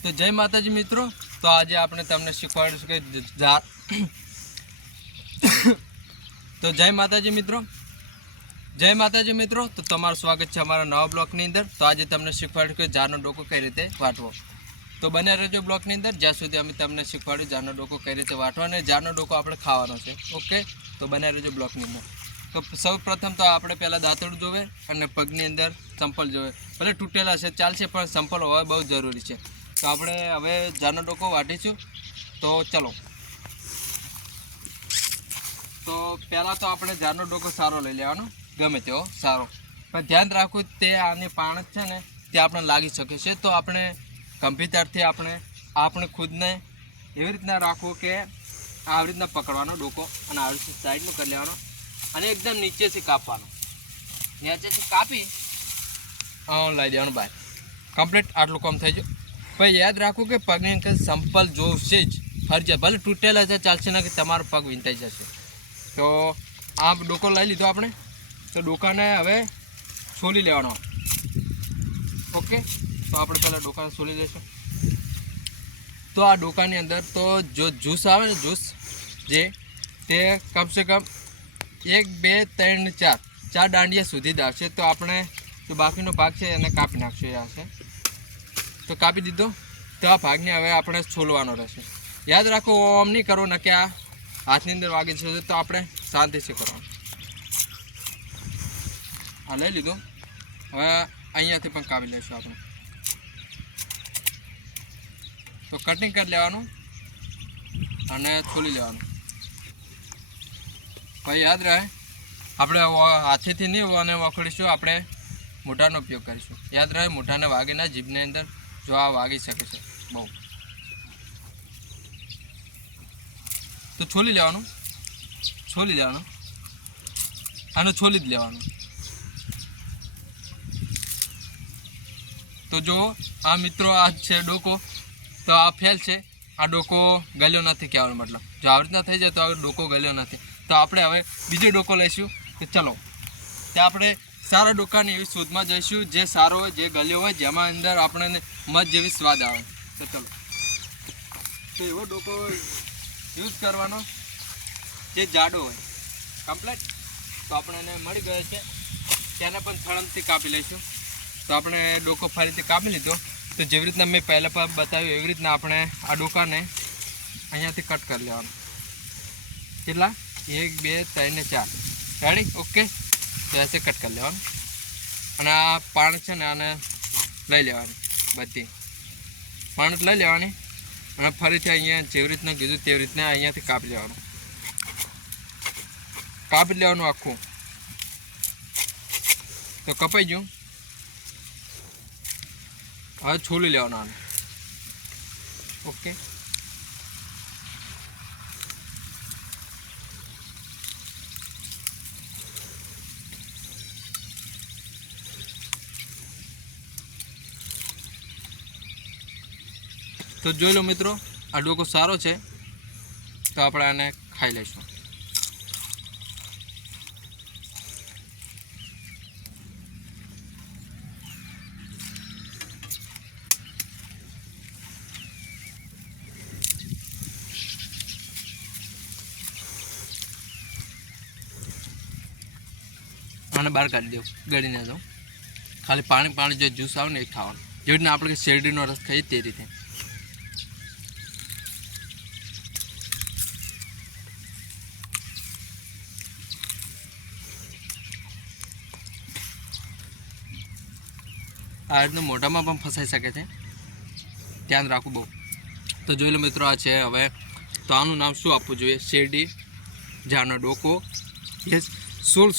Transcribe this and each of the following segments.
तो जय माताजी मित्रों। तो आज आपने तमने शीखवाड्युं के तो जय माताजी मित्रों तो तमारुं स्वागत है अमारा नवा ब्लॉकनी अंदर। तो आज तमने शीखवाड्युं के जारनो डोको कई रीते वाटवो। तो बने रहेजो ब्लॉकनी अंदर ज्यां सुधी अमे तमने शीखवाड्युं जारनो डोको कई रीते वाटवा अने जारनो डोको आपणे खावानो छे। ओके, तो बने रहेजो ब्लॉकनी अंदर। तो सौ प्रथम तो आपणे पहला दांतरडું जोवे अने पगनी अंदर चंपल जोवे। भले तूटेला छे चालशे पण चंपल होवा बहुत जरूरी है। तो आपणे हवे जारनो डोको वाटीशुं। तो चलो, तो पहला तो आपणे जारनो डोको सारो लई लेवानो, गमे तेवो सारो, पण ध्यान राखવું તે આની પાણ છે ને તે આપણે લાગી શકે છે। તો આપણે ગંભીરતાથી આપણે ખુદને એવી રીતના રાખવું કે આવી રીતના પકડવાનો ડોકો અને આવી રીતે સાઈડનું કરી લેવાનો અને એકદમ નીચેથી કાપવાનો। નીચેથી કાપી લાવી દેવાનું બહાર। કમ્પ્લીટ આટલું કામ થઈ જાય। પછી યાદ રાખવું કે પગની અંદર સંપલ જોશે જ ફરજિયાત, ભલે તૂટેલા છે ચાલશે ના કે તમારો પગ વીંધાઈ જશે। તો આ ડોકો લઈ લીધો આપણે। तो डोका ने हवे छोली लेवानो। ओके, तो आपणे पहला डोका ने छोली लेशुं। तो आ डोकानी अंदर तो जो ज्यूस आवे ने ज्यूस जे ते कम से कम 1 2 3 4 दांडिया सुधी ज आवशे। तो आपणे जो बाकीनो भाग छे एने कापी नाखशुं। आवशे तो कापी दीधो। तो आ भागने हवे आपणे छोलवानो रहेशे। याद राखो ओम नहीं करो न के आ हाथनी अंदर वागे छे। तो आपणे शांतिथी करवानुं। आ लई लीधो। हवे अहींयाथी पण कापी लईशुं आपणे। तो कटिंग कर लेवानुं अने छोली लेवानुं। भाई याद रहे आपणे हाथीथी नहीं अने वखोड़ीशुं, आपणे मोढानो उपयोग करीशुं। याद रहे मोढाने वागे ना, जीभने अंदर जो आ वागी शके छे बहु। तो छोली लेवानुं आने छोली ज लेवानुं। तो जो आ मित्रों आ छे डोको, तो आ फेल छे। आ डोको गल्यो नथी कहेवानो मतलब। जो आ रीतना थई जाय तो आ डोको गल्यो नथी। तो आपणे हवे बीजो डोको लईशुं। तो चलो, ते आपणे सारा डोकानी एवी शोधमां जईशुं जे सारो होय, जे गल्यो होय, जेमां अंदर आपणे मध जेवी स्वाद आवे। तो चलो, तो एवो डोको यूज करवानो जे जाडो होय कम्प्लीट। तो आपणे એને મળી ગયો છે, તેને પણ થળમથી કાપી લઈશું। तो आपणे डोको फरीथी कापी लीधो। तो जेवी रीतना मैं पहला पर बताव्युं एवी रीतना आपणे आ डोकाने अहींयाथी कट कर लेवानुं। केटला 1 2 3 ने 4 रेडी। ओके, तो ऐसे कट कर लेवानुं अने आ पाण छे ने आने लई लेवानी, बधी पाण लई लेवानी अने फरीथी अहींया जेवी रीतना कीधुं तेवी रीतना अहींयाथी कापी लेवानुं। कापी लेवानुं आखुं। तो कपाई गयुं। હવે છોલી લેવાનો આને। ઓકે, તો જોઈ લો મિત્રો, આ ડોકો સારો છે। તો આપણે આને ખાઈ લઈશું। आने बहार काढी दो, गળી ना जाओ। खाली पानी पानी जो ज्यूस आवे ने ए खावानुं। जेवी रीतना आपणे શેરડીનો રસ खाईए ते रीते। आ રીતનું મોઢામાં પણ ફસાઈ શકે છે, ધ્યાન રાખવું બહુ। તો જોઈ લો મિત્રો, આ છે હવે। તો આનું નામ શું આપવું જોઈએ? શેરડી જારનો ડોકો। યસ, સોલ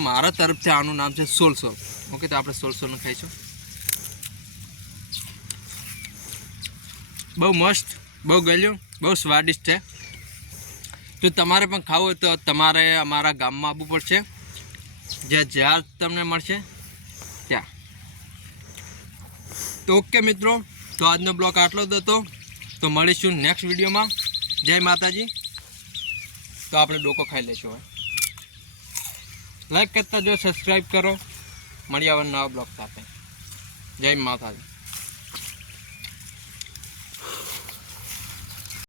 મારા તરફથી આનું નામ છે સોલ। ઓકે, તો આપણે સોલ ખાઈશું। બહુ મસ્ત, બહુ ગળ્યું, બહુ સ્વાદિષ્ટ છે। જો તમારે પણ ખાવું હોય તો તમારે અમારા ગામમાં આવવું પડશે, જ્યાં તમને મળશે ત્યાં। તો ઓકે મિત્રો, તો આજનો બ્લોગ આટલો જ હતો। તો મળીશું નેક્સ્ટ વિડીયોમાં। જય માતાજી। તો આપણે ડોકો ખાઈ લઈશું। હવે લાઈક करता जो सब्सक्राइब करो। મળીએ નવા બ્લોગ સાથે। જય માતાજી।